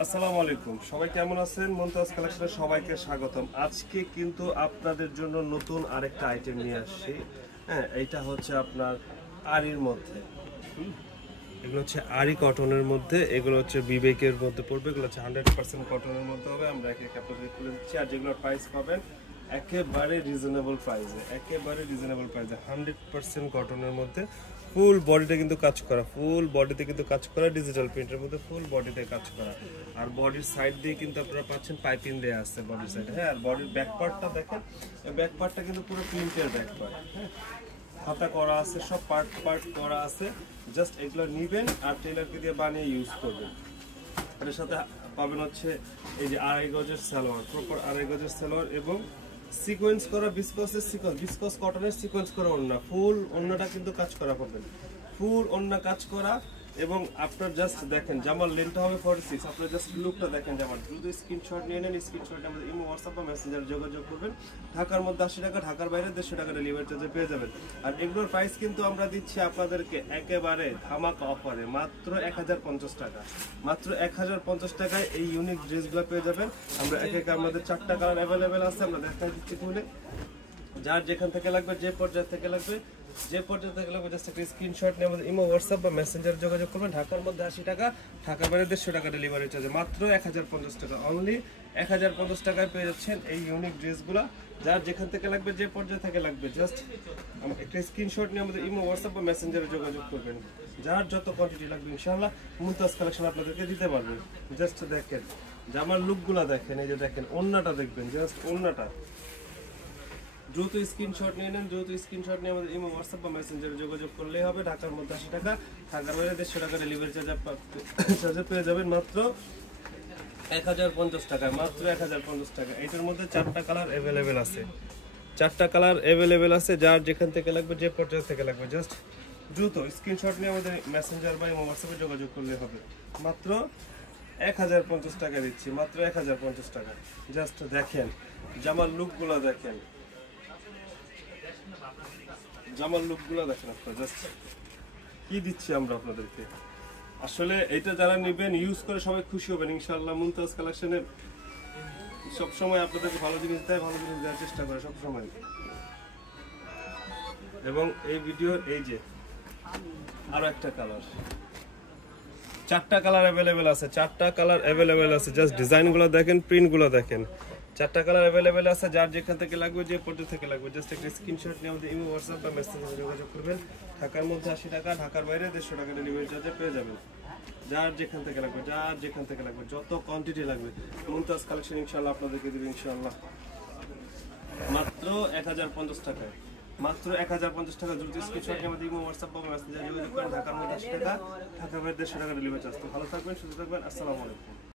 আসসালামু আলাইকুম, সবাই কেমন আছেন? মুমতাজ কালেকশনে সবাইকে স্বাগতম। আজকে কিন্তু আপনাদের জন্য নতুন আরেকটা আইটেম নিয়ে আসছি। হ্যাঁ, এইটা হচ্ছে আপনার আরির মধ্যে। এগুলো হচ্ছে আরি কটনের মধ্যে, এগুলো হচ্ছে বিবেকের মধ্যে পড়বে। এগুলো হচ্ছে 100% কটনের মধ্যে হবে। আমরা একে একে আপনাদের খুলে দিচ্ছি। আর যেগুলোর প্রাইস পাবেন একেবারে রিজনেবল প্রাইসে, 100% কটনের মধ্যে। ফুল বডিতে কিন্তু কাজ করা, ফুল বডিতে কিন্তু কাজ করা, ডিজিটাল প্রিন্টের মধ্যে ফুল বডিতে কাজ করা। আর বডির সাইড দিয়ে কিন্তু আপনারা পাচ্ছেন পাইপিং দেওয়া আছে বডির সাইডে। হ্যাঁ, আর বডির ব্যাক পার্টটা দেখেন, ব্যাক পার্টটা কিন্তু পুরো প্রিন্টের ব্যাক পার্ট। হ্যাঁ, হাতা করা আছে, সব পার্ট করা আছে। জাস্ট এগুলো নিবেন আর টেলারকে দিয়ে বানিয়ে ইউজ করবেন। এর সাথে পাবেন হচ্ছে এই যে 2.5 গজের সালোয়ার, প্রপার 2.5 গজের সালোয়ার এবং সিকোয়েন্স করা বিসকস কটনের সিকোয়েন্স করা ওড়না। ফুল ওড়নাটা কিন্তু কাজ করা পাবেন, ফুল ওড়না কাজ করা। এবং আপনার জাস্ট দেখেন জামার লেন্থটা হবে 46। আপনার জাস্ট লুকটা দেখেন জামার। দ্রুত স্ক্রিনশট নিয়ে নেন, স্ক্রিনশট আমাদের ইমো, হোয়াটসঅ্যাপ বা মেসেঞ্জারে যোগাযোগ করবেন। ঢাকার মধ্যে 80 টাকা, ঢাকার বাইরে 150 টাকা ডেলিভারি চার্জে পেয়ে যাবেন। আর এগুলোর প্রাইস কিন্তু আমরা দিচ্ছি আপনাদেরকে একেবারে ধামাকা অফারে, মাত্র 1050 টাকা। মাত্র 1050 টাকায় এই ইউনিক ড্রেসগুলো পেয়ে যাবেন। আমরা একে একে আমাদের 4টা কালার অ্যাভেলেবেল আছে, আমরা দেখা দিচ্ছি খুলে। যার যেখান থেকে লাগবে, যে পর্যায়ে থেকে লাগবে, জাস্ট একটা স্ক্রিনশট নিয়ে আমাদের ইমো, হোয়াটসঅ্যাপ বা মেসেঞ্জারে যোগাযোগ করবেন। ঢাকার মধ্যে 80 টাকা, ঢাকার বাইরে 150 টাকা ডেলিভারি চার্জ। মাত্র 1050 টাকা, অনলি 1050 টাকায় পেয়ে যাচ্ছেন এই ইউনিক ড্রেসগুলো। যার যেখান থেকে লাগবে, যে পর্যায়ে থেকে লাগবে, জাস্ট একটা স্ক্রিনশট নিয়ে আমাদের ইমো, হোয়াটসঅ্যাপ বা মেসেঞ্জারে যোগাযোগ করবেন। যার যত কোয়ান্টিটি লাগবে ইনশাআল্লাহ মুমতাজ কালেকশন আপনাদেরকে দিতে পারবে। জাস্ট দেখেন জামার লুকগুলো দেখেন, এই যে দেখেন ওড়নাটা দেখবেন, জাস্ট ওড়নাটা। দ্রুত স্ক্রিনশট নিয়ে নেন, দ্রুত স্ক্রিনশট নিয়ে আমাদের ইমো, হোয়াটসঅ্যাপ বা মেসেঞ্জারে যোগাযোগ করলেই হবে। ঢাকার মধ্যে 80 টাকা, ঢাকার বাইরে 150 টাকা ডেলিভারি চার্জে পেয়ে যাবেন মাত্র 1050 টাকায়, মাত্র 1050 টাকা। এটার মধ্যে 4টা কালার অ্যাভেলেবেল আছে, 4টা কালার অ্যাভেলেবেল আছে। যার যেখান থেকে লাগবে, যে পর্যায়ে থেকে লাগবে, জাস্ট দ্রুত স্ক্রিনশট নিয়ে আমাদের মেসেঞ্জার বা ইমো, হোয়াটসঅ্যাপে যোগাযোগ করলে হবে। মাত্র 1050 টাকা দিচ্ছি, মাত্র 1050 টাকা। জাস্ট দেখেন জামার লুকগুলো দেখেন, জামার লুকগুলো দেখেন আপনারা। জাস্ট কি দিচ্ছি আমরা আপনাদেরকে। আসলে এটা যারা নেবেন, ইউজ করে সবাই খুশি হবেন ইনশাআল্লাহ। মুমতাজ কালেকশনে সবসময় আপনাদেরকে ভালো জিনিস দেয়, ভালো জিনিস দেওয়ার চেষ্টা করে সবসময়। এবং এই ভিডিওর এই যে আরো একটা কালার, 4টা কালার অ্যাভেলেবেল আছে, 4টা কালার অ্যাভেলেবেল আছে। জাস্ট ডিজাইনগুলো দেখেন, প্রিন্টগুলো দেখেন। 4টা কালার অ্যাভেলেবেল আছে। যার যেখান থেকে লাগবে, যে পর্যায়ে থেকে লাগবে, জাস্ট একটা স্ক্রিনশট নিয়ে আমাদের ইমো, হোয়াটসঅ্যাপ বা মেসেঞ্জারে যোগাযোগ করবেন। ঢাকার মধ্যে 80 টাকা, ঢাকার বাইরে 150 টাকা ডেলিভারি চার্জে পেয়ে যাবেন। যার যেখান থেকে লাগবে, যার যেখান থেকে লাগবে, যত কোয়ান্টিটি লাগবে মুমতাজ কালেকশন ইনশাআল্লাহ আপনাদেরকে দেবে ইনশাআল্লাহ। মাত্র 1050 টাকায়, মাত্র 1050 টাকা। দ্রুত স্ক্রিনশট নিয়ে আমাদের ইমো, হোয়াটসঅ্যাপ বা মেসেঞ্জারে যোগাযোগ করেন। ঢাকার মধ্যে 80 টাকা, ঢাকার বাইরে 150 টাকা ডেলিভারি চার্জ। তো ভালো থাকবেন, সুস্থ থাকবেন। আসসালামু আলাইকুম।